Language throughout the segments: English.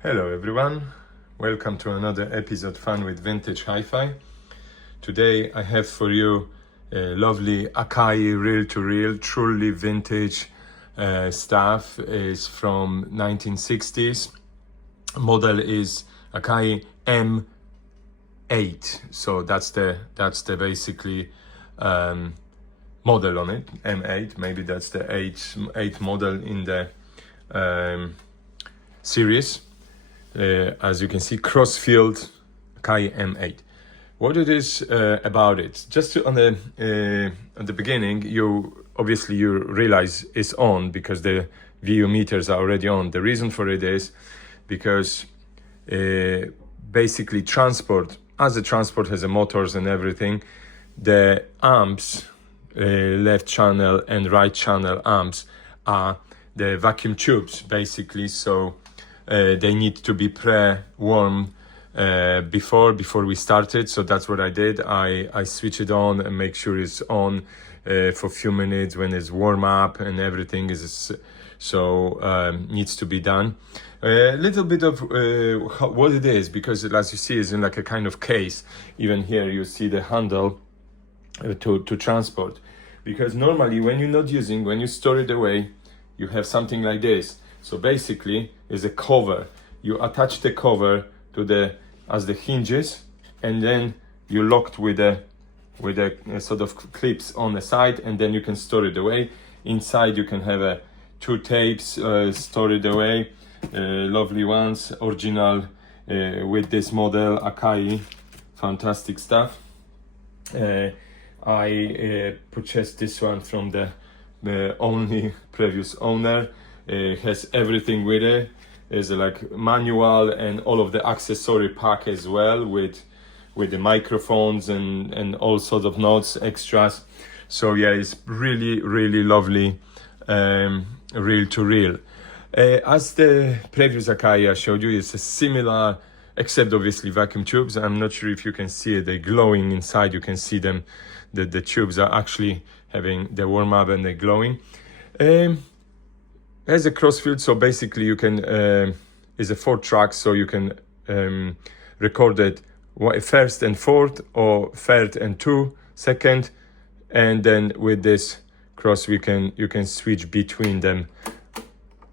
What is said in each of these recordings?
Hello everyone, welcome to another episode Fun with Vintage Hi-Fi. Today I have for you a lovely Akai reel-to-reel, truly vintage stuff. Is from 1960s. Model is Akai M8. So that's the basically model on it, M8. Maybe that's the 8 model in the series. As you can see, crossfield Akai M8. What it is about it? Just at the beginning, you realize it's on because the VU meters are already on. The reason for it is because basically transport has a motors and everything. The amps, left channel and right channel amps, are the vacuum tubes basically. So they need to be pre-warm before we started. So that's what I did. I switch it on and make sure it's on for a few minutes when it's warm up and everything is needs to be done. A little bit of what it is, because as you see, is in like a kind of case. Even here you see the handle to transport, because normally when you're not using, when you store it away, you have something like this. So basically is a cover. You attach the cover to the hinges, and then you're locked with a sort of clips on the side, and then you can store it away. Inside you can have two tapes stored away, lovely ones, original with this model Akai. Fantastic stuff. I purchased this one from the only previous owner. Has everything with it. There's like manual and all of the accessory pack as well, with the microphones and all sorts of notes, extras. So yeah, it's really lovely reel to reel. As the previous Akai I showed you, it's a similar, except obviously vacuum tubes. I'm not sure if you can see it. They're glowing inside. You can see them. The tubes are actually having the warm up and they're glowing. Has a crossfield, so basically you can is a 4 track, so you can record it first and fourth, or third and 2 second, and then with this cross you can switch between them,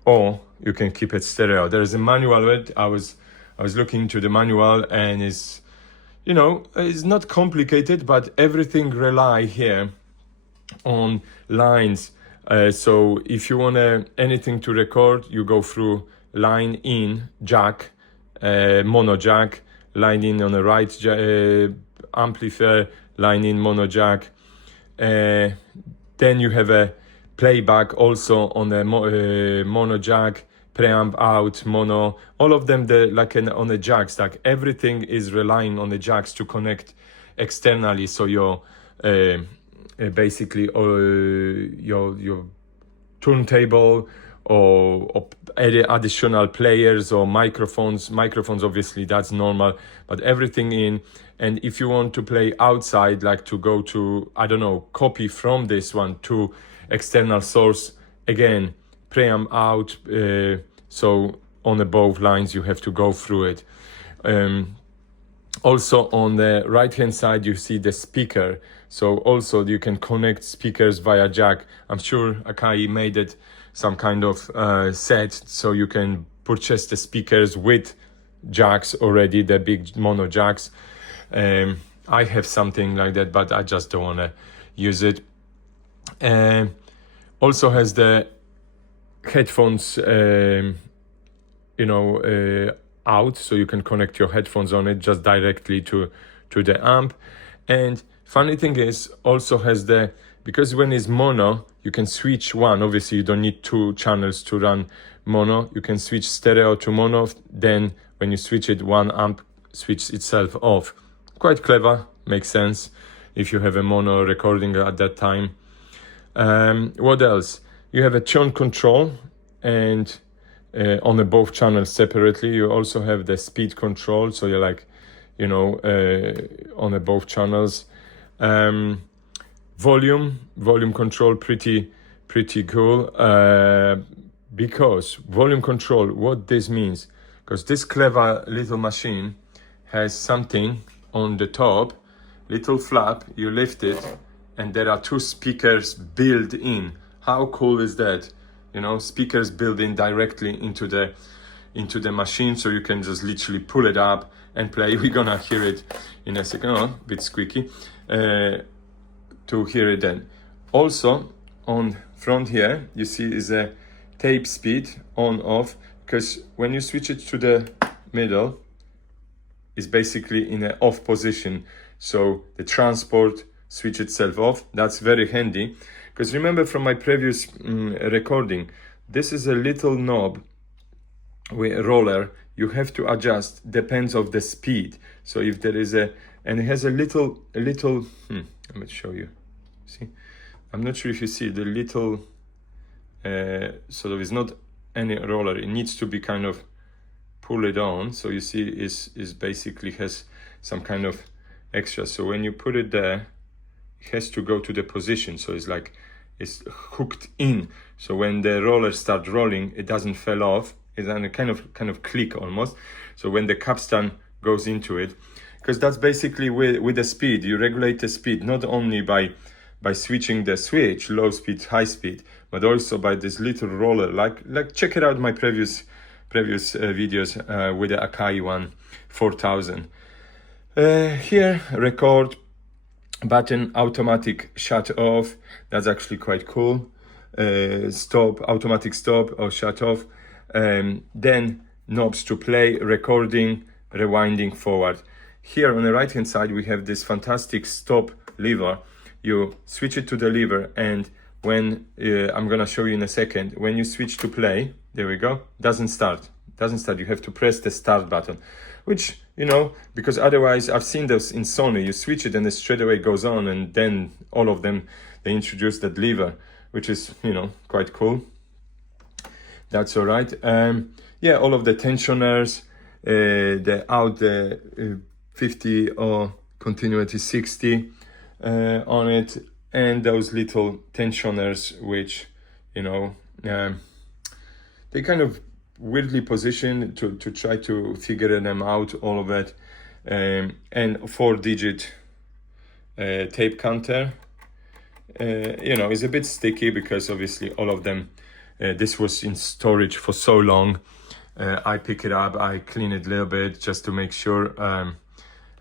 or you can keep it stereo. There is a manual with it. I was looking into the manual, and it's not complicated, but everything rely here on lines. So if you want anything to record, you go through line in jack, mono jack, line in on the right amplifier, line in mono jack. Then you have a playback also on the mono jack, preamp out, mono. All of them on the jacks. Like everything is relying on the jacks to connect externally. So your basically your turntable or any additional players or microphones obviously that's normal, but everything in. And if you want to play outside, like to go to, I don't know, copy from this one to external source, again preamp out, so on the both lines you have to go through it. Also on the right hand side you see the speaker, so also you can connect speakers via jack. I'm sure Akai made it some kind of set, so you can purchase the speakers with jacks already, the big mono jacks. I have something like that, but I just don't want to use it. Also has the headphones out, so you can connect your headphones on it just directly to the amp. And funny thing is, also has because when it's mono, you can switch one. Obviously you don't need 2 channels to run mono. You can switch stereo to mono, then when you switch it, one amp switches itself off. Quite clever, makes sense if you have a mono recording at that time. What else? You have a tone control, and on the both channels separately. You also have the speed control, so you're on the both channels. Volume control, pretty cool, because volume control, what this means, because this clever little machine has something on the top, little flap, you lift it, and there are two speakers built in. How cool is that? You know, speakers built in directly into the machine, so you can just literally pull it up and play. We're gonna hear it in a second. Oh, a bit squeaky. To hear it then. Also, on front here, you see is a tape speed on off, because when you switch it to the middle, it's basically in an off position. So the transport switch itself off. That's very handy, because remember from my previous recording, this is a little knob with a roller you have to adjust, depends of the speed. So if there is and it has a little let me show you. See, I'm not sure if you see the little sort of, is not any roller, it needs to be kind of pull it on. So you see is basically has some kind of extra, so when you put it there, it has to go to the position, so it's like it's hooked in, so when the roller starts rolling, it doesn't fall off. It's a kind of click almost. So when the capstan goes into it, because that's basically with the speed, you regulate the speed not only by switching the switch, low speed, high speed, but also by this little roller. Like check it out, my previous videos with the Akai one 4000. Here, record button, automatic shut off. That's actually quite cool. Stop, automatic stop or shut off. Then knobs to play, recording, rewinding forward. Here on the right hand side, we have this fantastic stop lever. You switch it to the lever, and when I'm gonna show you in a second, when you switch to play, there we go, doesn't start. You have to press the start button, which, you know, because otherwise I've seen those in Sony, you switch it and it straight away goes on, and then all of them, they introduce that lever, which is, you know, quite cool. That's all right. Yeah, all of the tensioners, the 50 or continuity 60 on it, and those little tensioners, which, you know, they kind of weirdly positioned to try to figure them out, all of it. And 4-digit tape counter. You know, it's a bit sticky because obviously all of them, this was in storage for so long. I pick it up, I clean it a little bit just to make sure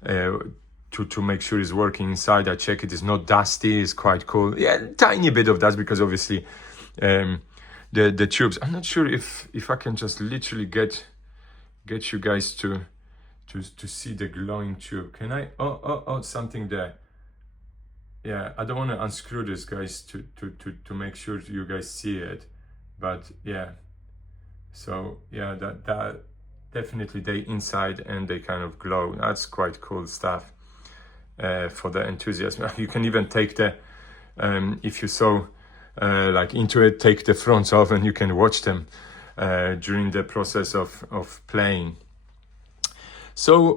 to make sure it's working inside. I check it is not dusty, it's quite cool. Yeah, tiny bit of dust because obviously the tubes. I'm not sure if I can just literally get you guys to see the glowing tube. Can I? Oh, something there. Yeah, I don't want to unscrew this, guys, to make sure you guys see it. But yeah, so yeah, that definitely they inside and they kind of glow. That's quite cool stuff for the enthusiast. You can even take the if you so like into it, take the fronts off and you can watch them during the process of playing. So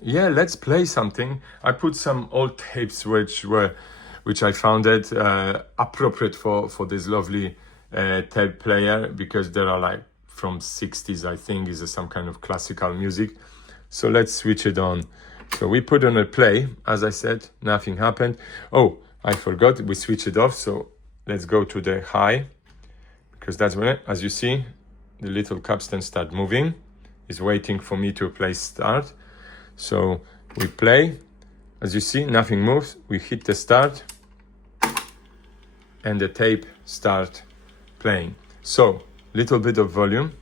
yeah, let's play something. I put some old tapes which I found it appropriate for this lovely tape player, because there are like from 60s, I think, is some kind of classical music. So let's switch it on. So we put on a play, as I said, nothing happened. Oh, I forgot, we switch it off. So let's go to the high, because that's when, as you see, the little capstan start moving. It's waiting for me to play start. So we play. As you see, nothing moves. We hit the start and the tape start playing. So little bit of volume.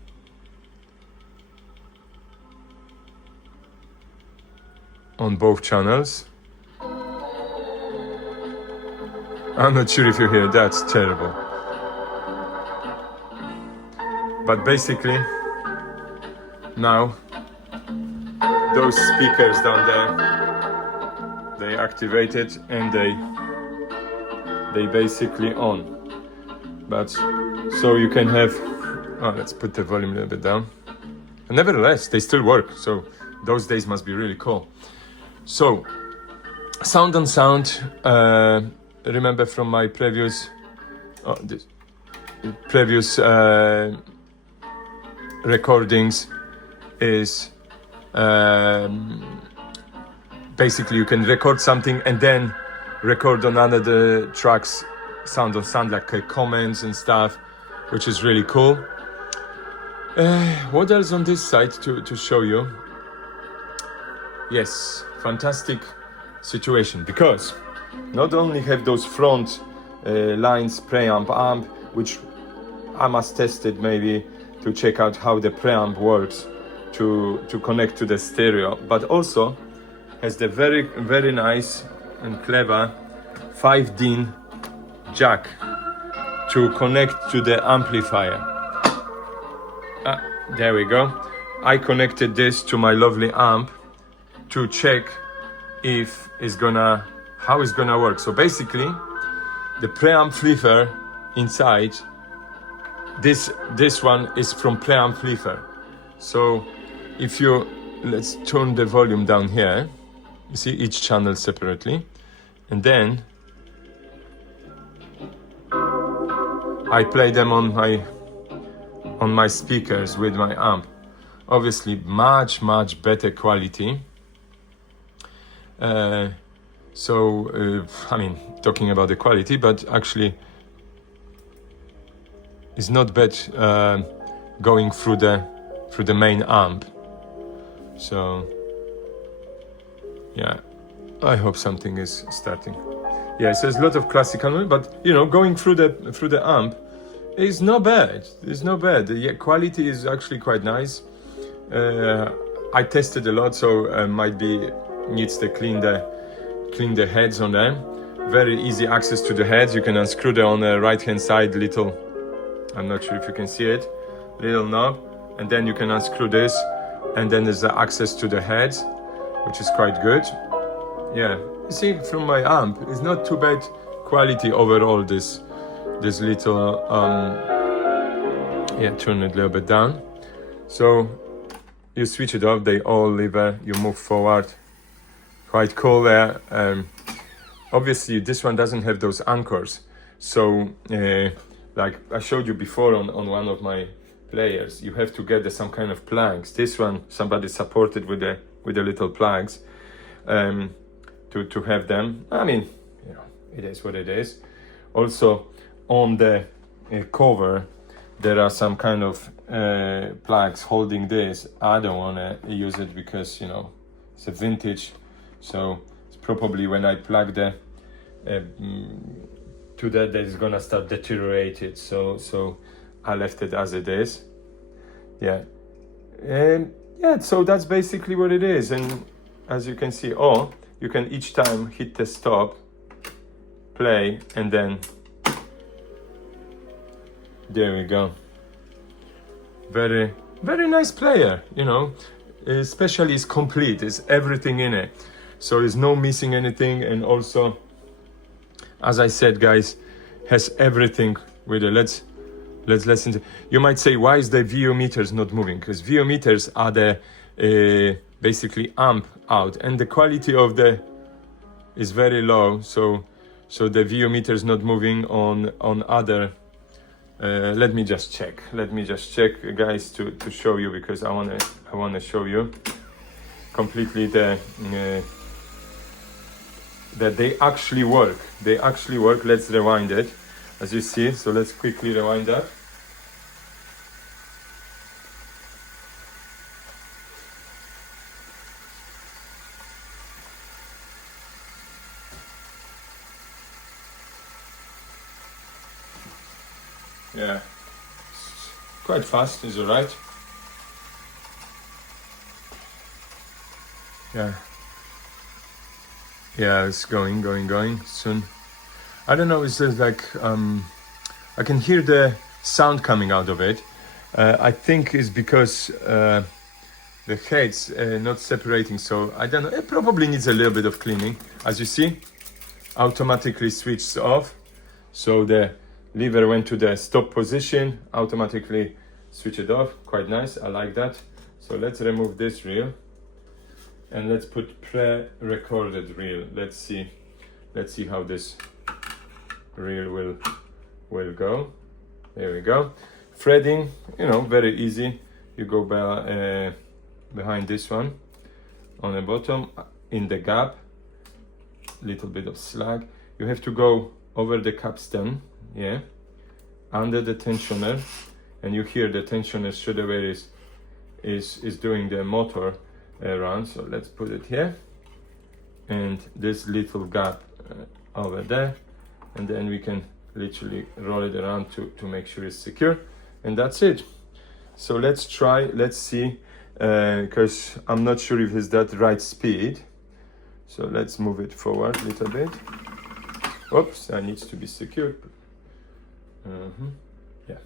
On both channels. I'm not sure if you hear, that's terrible. But basically, now those speakers down there, they activated and they basically on. But so you can have, let's put the volume a little bit down. And nevertheless, they still work. So those days must be really cool. So sound on sound, remember from my previous recordings, is basically you can record something and then record on another tracks sound like comments and stuff, which is really cool. What else on this side to show you? Yes, fantastic situation, because not only have those front lines preamp amp, which I must test it maybe to check out how the preamp works to connect to the stereo, but also has the very nice and clever 5-DIN jack to connect to the amplifier. There we go. I connected this to my lovely amp to check if how it's gonna work. So basically, the preamp flipper inside, this one is from preamp flipper. So if you, let's turn the volume down here, you see each channel separately, and then I play them on my speakers with my amp. Obviously much better quality. I mean, talking about the quality, but actually it's not bad going through the main amp. So yeah, I hope something is starting. Yeah, so there's a lot of classical, but you know, going through the amp is not bad. It's not bad. The quality is actually quite nice. I tested a lot, so might be needs to clean the heads on them. Very easy access to the heads. You can unscrew them on the right hand side little, I'm not sure if you can see it, little knob, and then you can unscrew this, and then there's the access to the heads, which is quite good. Yeah, you see from my amp, it's not too bad quality overall. This little yeah, turn it a little bit down. So you switch it off, they all lever, you move forward. Quite cool there. Obviously this one doesn't have those anchors, so like I showed you before on one of my players, you have to get some kind of plugs. This one somebody supported with the little plugs to have them. I mean, you know, it is what it is. Also on the cover there are some kind of plugs holding this. I don't want to use it because, you know, it's a vintage, so it's probably when I plug the to that it's gonna start deteriorated, so I left it as it is. Yeah, and yeah, so that's basically what it is. And as you can see, you can each time hit the stop, play, and then there we go. Very nice player, you know, especially it's complete, it's everything in it, so there's no missing anything. And also, as I said, guys, has everything with it. Let's listen to. You might say, why is the VO meters not moving? Because VO meters are the basically amp out, and the quality of the is very low, so the VO meter is not moving on other. Let me just check, guys, to show you, because I wanna show you completely that they actually work. Let's rewind it, as you see. So let's quickly rewind that. Yeah, quite fast, is alright. Yeah, it's going soon. I don't know, it's just like I can hear the sound coming out of it. I think it's because the heads not separating, so I don't know, it probably needs a little bit of cleaning. As you see, automatically switches off, so the lever went to the stop position, automatically switch it off. Quite nice, I like that. So let's remove this reel and let's put pre-recorded reel. Let's see how this reel will go. There we go. Threading, you know, very easy. You go by behind this one, on the bottom, in the gap, little bit of slack. You have to go over the capstan, yeah, under the tensioner, and you hear the tensioner straight away is doing the motor run. So let's put it here, and this little gap over there, and then we can literally roll it around to make sure it's secure, and that's it. So let's try, let's see, because I'm not sure if it's that right speed. So let's move it forward a little bit. Oops, that needs to be secured. Yeah,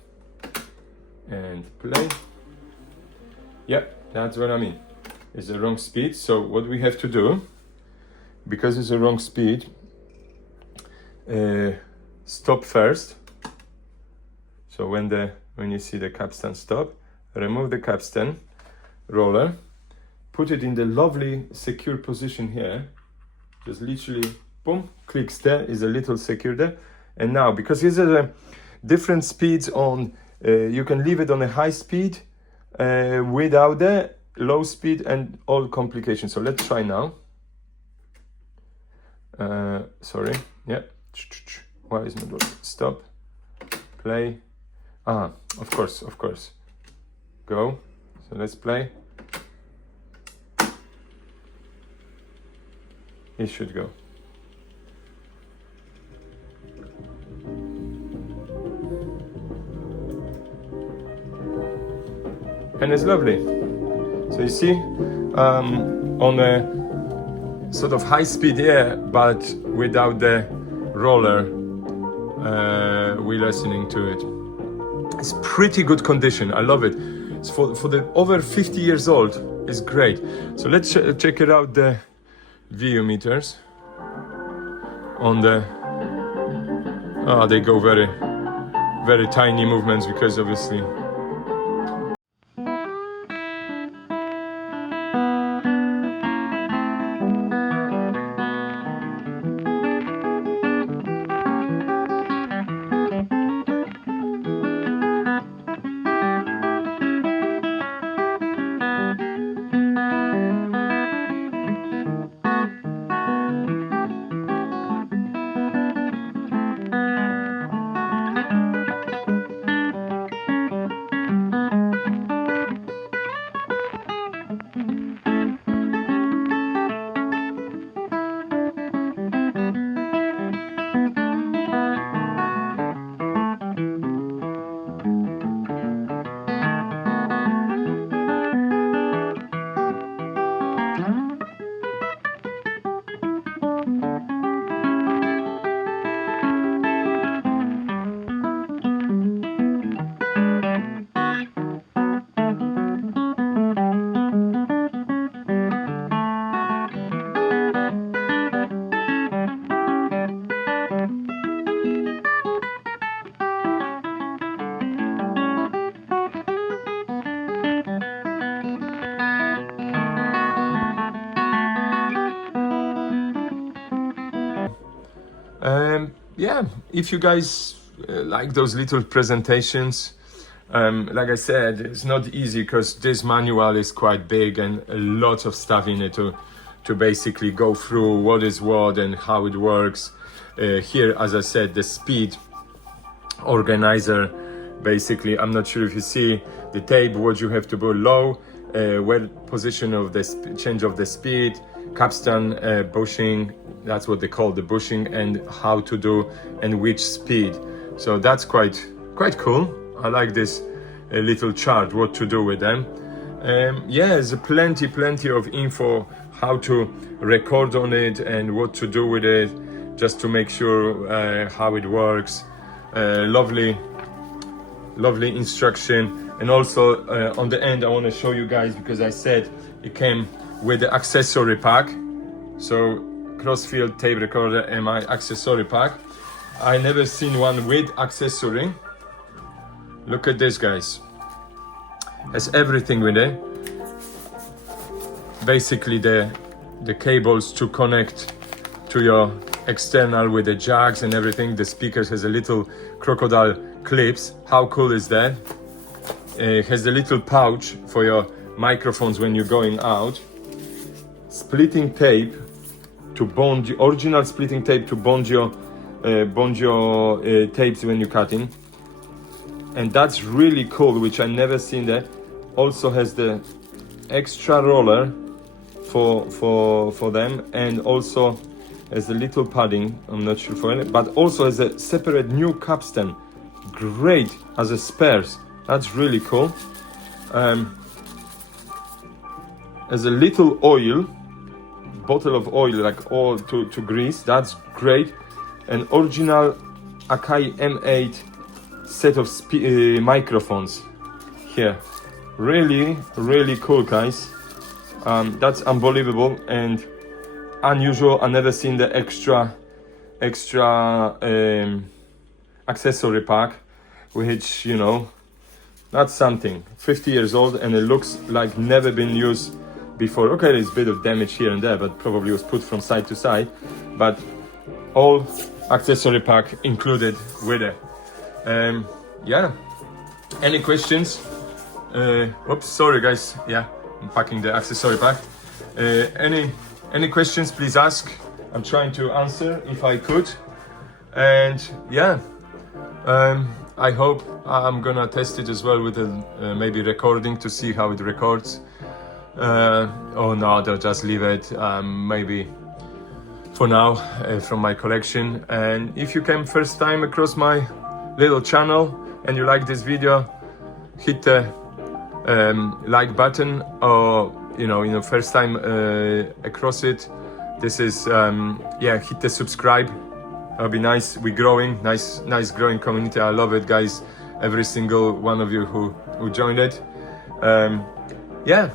and play. Yep, that's what I mean. It's the wrong speed. So what we have to do, because it's the wrong speed, stop first. So when you see the capstan stop, remove the capstan roller, put it in the lovely secure position here. Just literally, boom, clicks there, is a little secure there. And now, because these are different speeds on, you can leave it on a high speed without the low speed and all complications. So let's try now. Sorry, yeah. Why is not working? Stop, play. Of course. Go. So let's play. It should go. And it's lovely. So you see, on a sort of high speed, yeah, but without the roller, we're listening to it. It's pretty good condition. I love it. It's for the over 50 years old. It's great. So let's check it out, the VU meters on the. They go very, very tiny movements because obviously. Yeah, if you guys like those little presentations, like I said, it's not easy because this manual is quite big and a lot of stuff in it to basically go through what is what and how it works. Here, as I said, the speed organizer, basically, I'm not sure if you see the tape, what you have to go low, where position of the change of the speed, capstan bushing, that's what they call the bushing, and how to do and which speed. So that's quite cool. I like this little chart, what to do with them. Yeah, there's plenty of info how to record on it and what to do with it, just to make sure how it works. Lovely instruction. And also on the end I want to show you guys, because I said it came with the accessory pack. So crossfield tape recorder MI accessory pack. I never seen one with accessory. Look at this, guys. Has everything with it. Basically the cables to connect to your external with the jacks and everything. The speakers has a little crocodile clips. How cool is that? It has a little pouch for your microphones when you're going out. Splitting tape to bond, the original splitting tape to bond your tapes when you're cutting, and that's really cool, which I never seen that. Also has the extra roller for them, and also has a little padding, I'm not sure for it, but also has a separate new capstan, great as a spares. That's really cool. Has a little oil, bottle of oil, like oil to grease. That's great. An original Akai M8 set of microphones here. Really, really cool, guys. That's unbelievable and unusual. I never seen the extra accessory pack, which, you know, that's something. 50 years old, and it looks like never been used before. Okay, there's a bit of damage here and there, but probably was put from side to side. But all accessory pack included with it. Yeah. Any questions? Oops, sorry guys. Yeah, I'm packing the accessory pack. Any questions? Please ask. I'm trying to answer if I could. And yeah, I hope I'm gonna test it as well with maybe recording to see how it records. Oh no, they'll just leave it maybe for now from my collection. And if you came first time across my little channel and you like this video, hit the like button, or first time across it, this is yeah, hit the subscribe. That'll be nice. We're growing, nice growing community. I love it, guys, every single one of you who joined it. Yeah,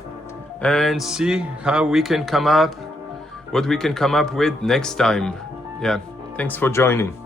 and see how we can come up, what we can come up with next time. Yeah, thanks for joining.